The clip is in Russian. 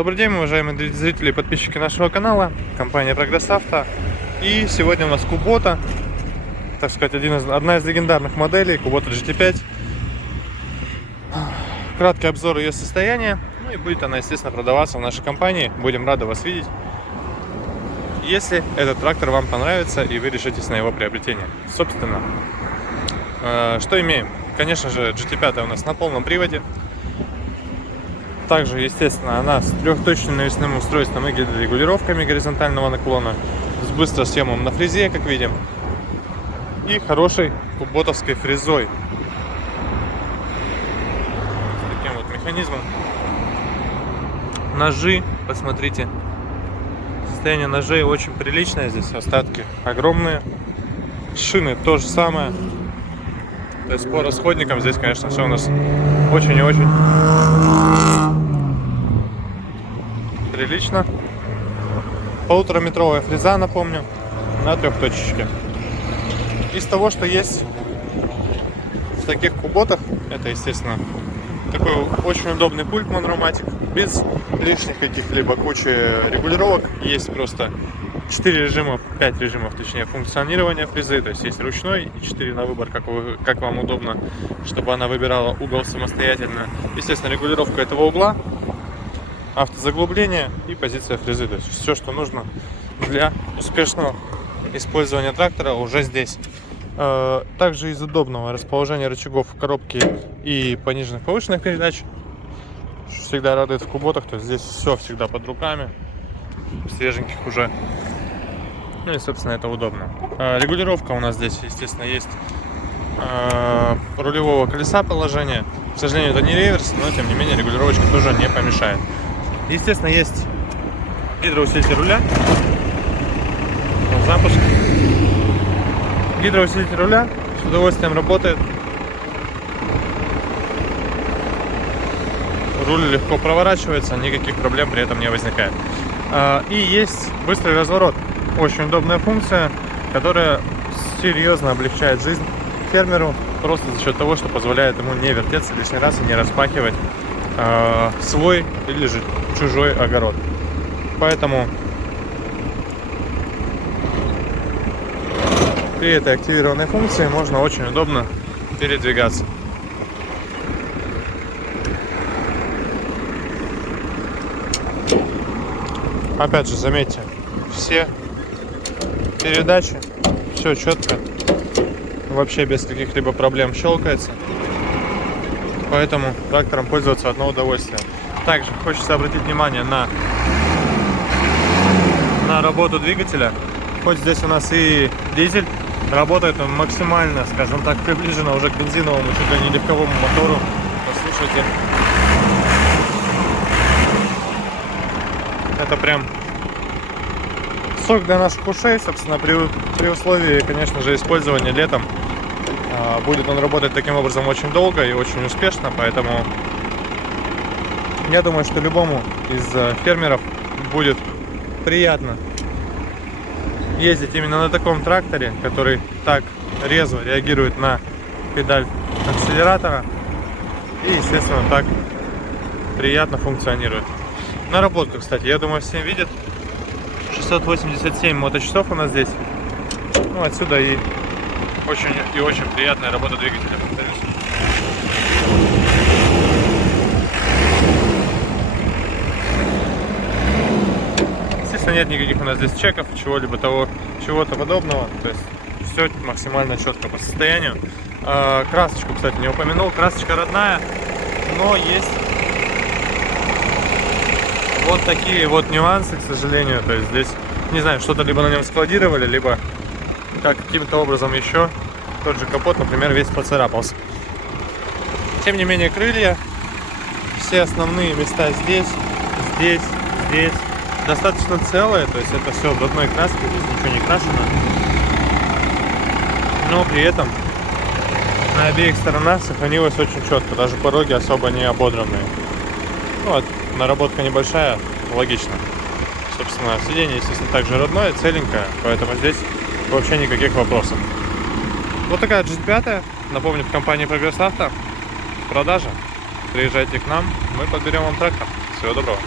Добрый день, уважаемые зрители и подписчики нашего канала, компания Progress Auto. И сегодня у нас Kubota, так сказать, одна из легендарных моделей, Kubota GT5. Краткий обзор ее состояния, ну и будет она, естественно, продаваться в нашей компании. Будем рады вас видеть, если этот трактор вам понравится и вы решитесь на его приобретение. Собственно, что имеем? Конечно же, GT5 у нас на полном приводе. Также, естественно, она с трехточным навесным устройством и гидрорегулировками горизонтального наклона, с быстросъемом на фрезе, как видим, и хорошей куботовской фрезой. С таким вот механизмом. Ножи, посмотрите. Состояние ножей очень приличное здесь, остатки огромные. Шины то же самое. То есть по расходникам здесь, конечно, все у нас очень и очень прилично. 1,5-метровая фреза, напомню, на трехточечке. Из того, что есть в таких куботах, это, естественно, такой очень удобный пульт Monromatic, без лишних каких-либо кучи регулировок. Есть просто 4 режима, 5 режимов, точнее, функционирования фрезы. То есть есть ручной и 4 на выбор, как вам удобно, чтобы она выбирала угол самостоятельно. Естественно, регулировка этого угла, автозаглубление и позиция фрезы. То есть все, что нужно для успешного использования трактора, уже здесь. Также из удобного расположения рычагов коробки и пониженных повышенных передач всегда радует в куботах. То есть здесь все всегда под руками, свеженьких уже. Ну и, собственно, это удобно. Регулировка у нас здесь, естественно, есть рулевого колеса положения. К сожалению, это не реверс, но тем не менее регулировочка тоже не помешает. Естественно, есть гидроусилитель руля. Запуск. Гидроусилитель руля с удовольствием работает. Руль легко проворачивается, никаких проблем при этом не возникает. И есть быстрый разворот. Очень удобная функция, которая серьезно облегчает жизнь фермеру, просто за счет того, что позволяет ему не вертеться лишний раз и не распахивать свой или же чужой огород. Поэтому при этой активированной функции можно очень удобно передвигаться. Опять же, заметьте, все передачи, все четко, вообще без каких-либо проблем щелкается. Поэтому трактором пользоваться одно удовольствие. Также хочется обратить внимание на работу двигателя. Хоть здесь у нас и дизель, работает он максимально, скажем так, приближенно уже к бензиновому, чуть ли не легковому мотору. Послушайте. Это прям сок для наших ушей, собственно, при условии, конечно же, использования летом. Будет он работать таким образом очень долго и очень успешно, поэтому я думаю, что любому из фермеров будет приятно ездить именно на таком тракторе, который так резво реагирует на педаль акселератора и, естественно, так приятно функционирирует. Наработка, кстати, я думаю, все видят. 687 моточасов у нас здесь. Ну, отсюда и очень приятная работа двигателя. Естественно, нет никаких у нас здесь чеков, чего-то подобного. То есть все максимально четко по состоянию. Красочку, кстати, не упомянул. Красочка родная, но есть вот такие вот нюансы, к сожалению. То есть здесь, не знаю, что-то либо на нем складировали, либо каким-то образом еще. Тот же капот, например, весь поцарапался. Тем не менее, крылья, все основные места здесь достаточно целые. То есть это все в одной краске, здесь ничего не крашено. Но при этом на обеих сторонах сохранилось очень четко. Даже пороги особо не ободранные. Ну, вот, наработка небольшая, логично. Собственно, сиденье, естественно, также родное, целенькое, поэтому здесь вообще никаких вопросов. Вот такая GT5, напомню, в компании Progress Auto. Продажа. Приезжайте к нам, мы подберем вам трактор. Всего доброго.